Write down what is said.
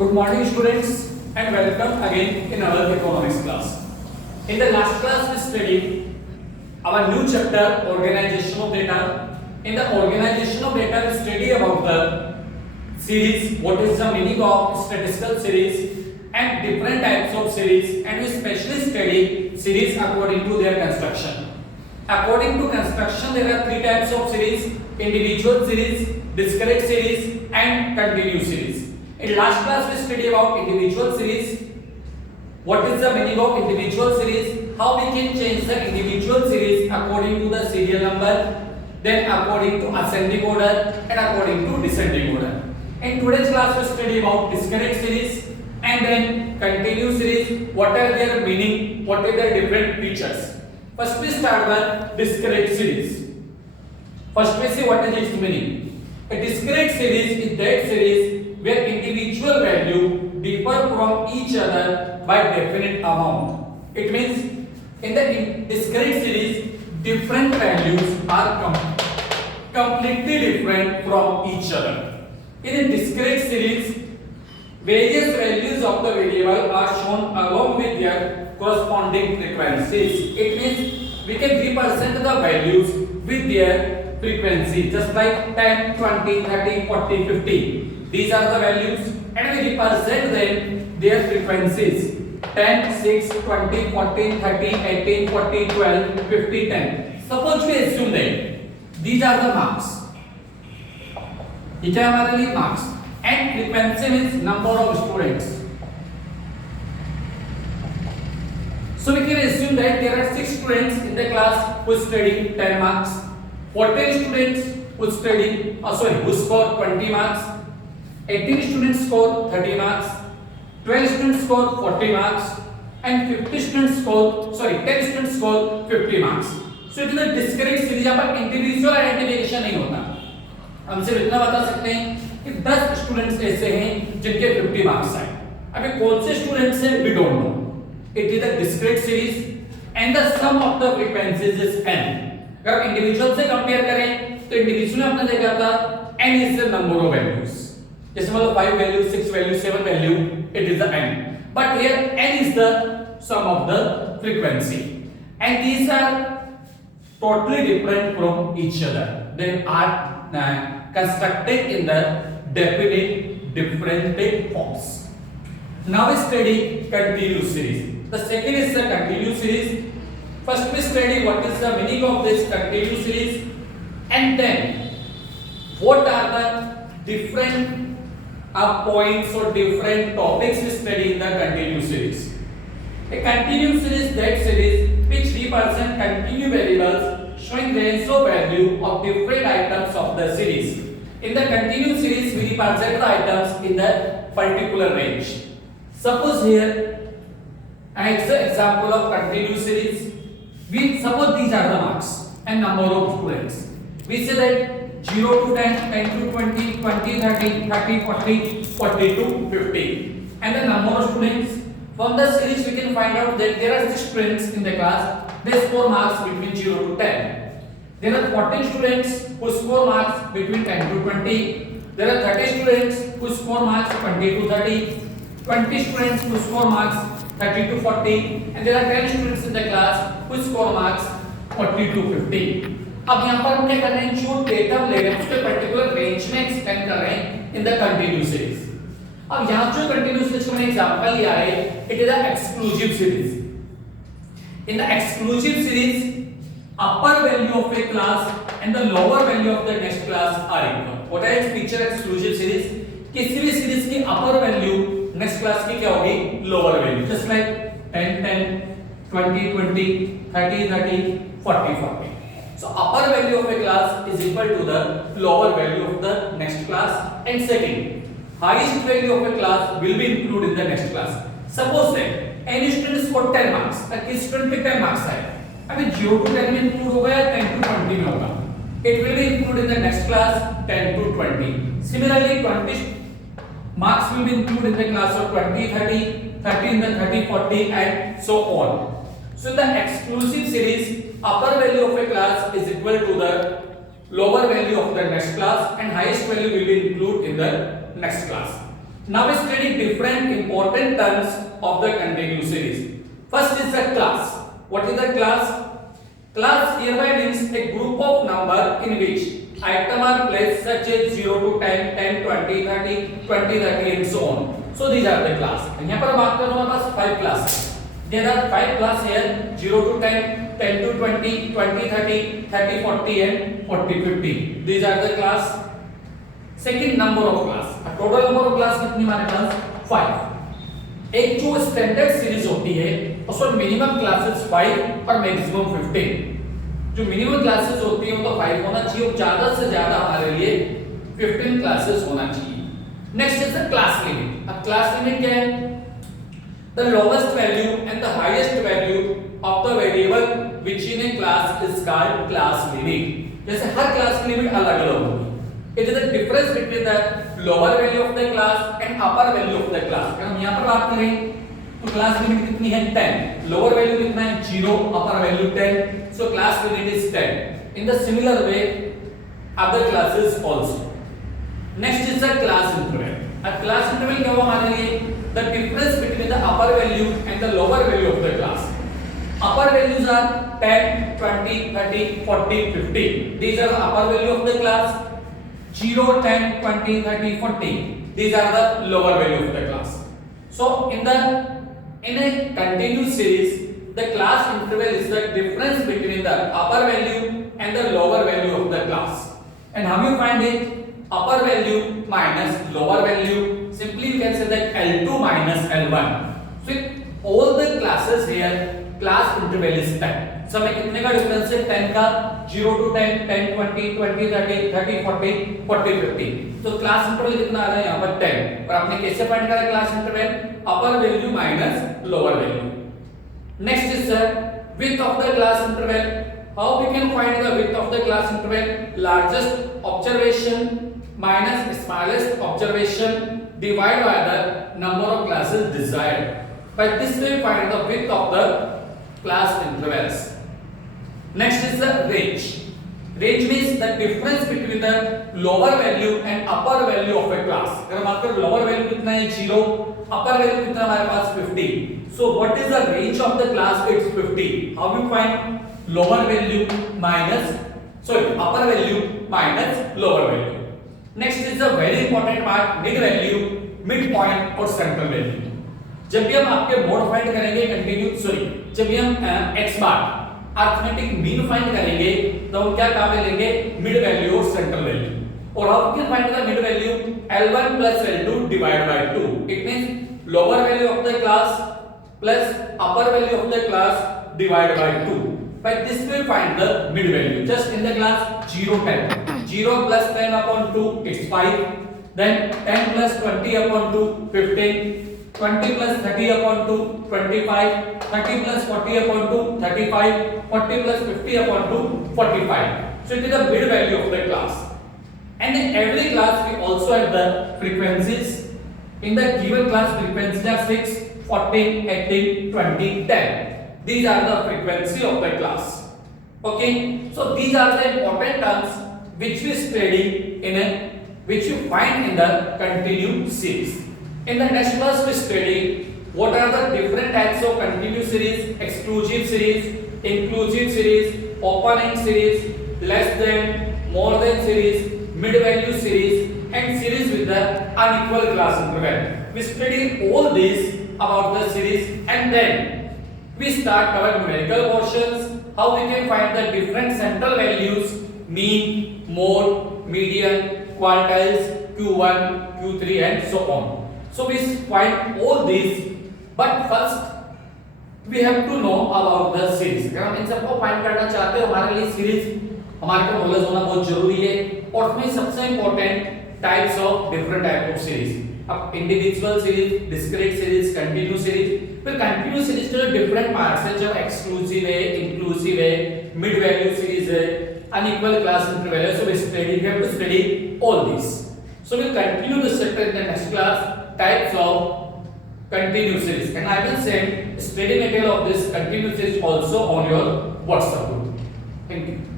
Good morning students and welcome again in our economics class. In the last class we studied our new chapter organization of data. In the organization of data we study about the series, what is the meaning of statistical series and different types of series, and we specially study series according to their construction. According to construction there are three types of series: individual series, discrete series and continuous series. In last class we studied about individual series. What is the meaning of individual series? How we can change the individual series according to the serial number, then according to ascending order and according to descending order. In today's class we study about discrete series and then continuous series. What are their meaning? What are their different features? First we start with discrete series. First we see what is its meaning. A discrete series is that series where individual value differ from each other by definite amount. It means in the discrete series different values are completely different from each other. In a discrete series various values of the variable are shown along with their corresponding frequencies. It means we can represent the values with their frequency, just like 10, 20, 30, 40, 50. These are the values and we represent them their frequencies: 10, 6, 20, 14, 30, 18, 40, 12, 50, 10. Suppose we assume that these are the marks. These are हमारे लिए marks and frequency means number of students. So we can assume that there are 6 students in the class who study 10 marks, 14 students who study who score 20 marks, 18 students score 30 marks, 12 students score 40 marks and 10 students score 50 marks. So it is a discrete series. यहाँ पर individual identification नहीं होता. हम सिर्फ इतना बता सकते हैं कि 10 स्टूडेंट्स ऐसे हैं जिनके 50 मार्क्स आए. अभी कौन से स्टूडेंट्स हैं we don't know. It is a discrete series and the sum of the frequencies is n. अगर इंडिविजुअल से कंपेयर करें तो इंडिविजुअल में आपने देखा था n is the number of values. जैसे मतलब 5 value, 6 value, 7 value, it is the n. But here n is the sum of the frequency, and these are totally different from each other. They are constructed in the definite different forms. Now we study continuous series. The second is the continuous series. First we study what is the meaning of this continuous series, and then what are the different points or different topics we study in the continuous series. A continuous series that series which represent continuous variables showing range of value of different items of the series. In the continuous series we represent the items in the particular range. Suppose here an example of continuous series. We suppose these are the marks and number of students. We say that 0 to 10, 10 to 20, 20, 30, 30, 40, 40 to 50. And the number of students. From the series we can find out that there are 6 students in the class. They score marks between 0 to 10. There are 14 students who score marks between 10 to 20. There are 30 students who score marks 20 to 30. 20 students who score marks 30 to 40. And there are 10 students in the class who score marks 40 to 50. अब यहाँ पर हम क्या कर रहे हैं, जो data ले रहे हैं उसके पर्टिकुलर रेंज में एक्सटेंड कर रहे हैं इन द कंटिन्यूस सीरीज. अब यहाँ जो कंटिन्यूस सीरीज का मैंने एग्जांपल लिया है, it is a exclusive series. In the exclusive series upper value of a class and the lower value of the next class are equal. What are its feature exclusive series? किसी भी series की अपर value next class की क्या होगी, lower value. Just like 10 10, 20 20, 30 30, 40 40. So upper value of a class is equal to the lower value of the next class, and second, highest value of a class will be included in the next class. Suppose that any student scored 10 marks, किस student के 10 marks आए, अभी 0 to 10 में include होगा या 10 to 20 में होगा? It will be included in the next class 10 to 20. Similarly, 20 marks will be included in the class of 20 30, 30 in the 30 40 and so on. So the exclusive series upper value of a class is equal to the lower value of the next class and highest value will be included in the next class. Now we study different important terms of the continuous series. First is the class. What is the class? Class hereby means a group of number in which items are placed such as 0 to 10, 10, 20, 30, 20, 30 and so on. So these are the class. And यहाँ पर बात करूँ हमारे पास 5 classes. There are 5 class here 0 to 10, 10 to 20, 20, 30, 30, 40 and 40, 50. These are the class. Second number of class. Total number of class कितनी हमारे पास 5. एक जो standard series होती है उसमें मिनिमम क्लासेस 5 और मैक्सिमम 15. जो मिनिमम क्लासेस होती है वो तो 5 होना चाहिए और ज्यादा से ज्यादा हमारे लिए 15 क्लासेस होना चाहिए. Next is the class limit. अब क्लास लिमिट क्या है? The lowest value and the highest value of the variable which in a class is called class limit. जैसे हर क्लास की लिमिट अलग अलग होगी. It is the difference between the lower value of the class and upper value of the class. अगर हम यहाँ पर बात करें तो क्लास लिमिट कितनी है 10. लोअर वैल्यू कितना है 0, अपर value 10. So class limit is 10. In the similar way, other classes also. Next is the class interval. A class interval क्या हुआ हमारे लिए? The difference between the upper value and the lower value of the class. Upper values are 10, 20, 30, 40, 50. These are the upper value of the class. 0, 10, 20, 30, 40. These are the lower value of the class. So in a continuous series, the class interval is the difference between the upper value and the lower value of the class. And how you find it? Upper value minus lower value. Simply you can say that L2 minus L1. So all the classes here, class interval is 10. So हमें कितने का difference है 10 का 0 to 10, 10, 20, 20, 30, 30, 40, 40, 50. तो class interval कितना आ रहा है यहाँ पर 10. और आपने कैसे फाइंड करा class interval? Upper value minus lower value. Next is the width of the class interval. How we can find the width of the class interval? Largest observation minus smallest observation divided by the number of classes desired. By this way find the width of the class intervals. Next is the range. Range means the difference between the lower value and upper value of a class. अगर हम बात करें lower value कितना है 0, upper value कितना हमारे पास 50. So what is the range of the class? It's 50. How we find lower value minus upper value minus lower value. Next is the very important part, mid value, mid point और central value. जब भी हम आपके mode find करेंगे जब भी हम x बार arithmetic mean find करेंगे तो हम क्या काम में लेंगे मिड वैल्यू और सेंट्रल वैल्यू. और how can find the mid value? L1 plus L2 divided by 2. It means lower value of the class plus upper value of the class divided by 2. By this way find the mid value. Just in the class 0, 10. 0 plus 10 upon 2 it's 5. Then 10 plus 20 upon 2 15. 20 plus 30 upon 2 25. 30 plus 40 upon 2 35. 40 plus 50 upon 2 45. So it is the mid value of the class. And in every class we also have the frequencies. In the given class frequencies are 6, 14, 18, 20, 10. These are the frequency of the class. Okay, so these are the important terms which we study which you find in the continuous series. In the next class we study what are the different types of continuous series: exclusive series, inclusive series, open-end series, less than, more than series, mid-value series, and series with the unequal class interval. We study all these about the series, and then we start our numerical portions. How we can find the different central values, mean, mode, median, quartiles, Q1, Q3 and so on. So we find all these, but first we have to know about the series. अगर हम इन सबको find करना चाहते हो हमारे लिए series हमारे को नॉलेज होना बहुत जरूरी है. और उसमें सबसे important types of different type of series. अब individual series, discrete series, continuous series. फिर कंटीन्यूअस सीरीज के जो डिफरेंट पार्ट्स है, जो एक्सक्लूसिव है, इंक्लूसिव है, मिड वैल्यू सीरीज है, unequal class interval है. So we have to study all these. So we'll continue this chapter in the next class, types of continuous series, and I will send study material of this continuous series also on your WhatsApp group. Thank you.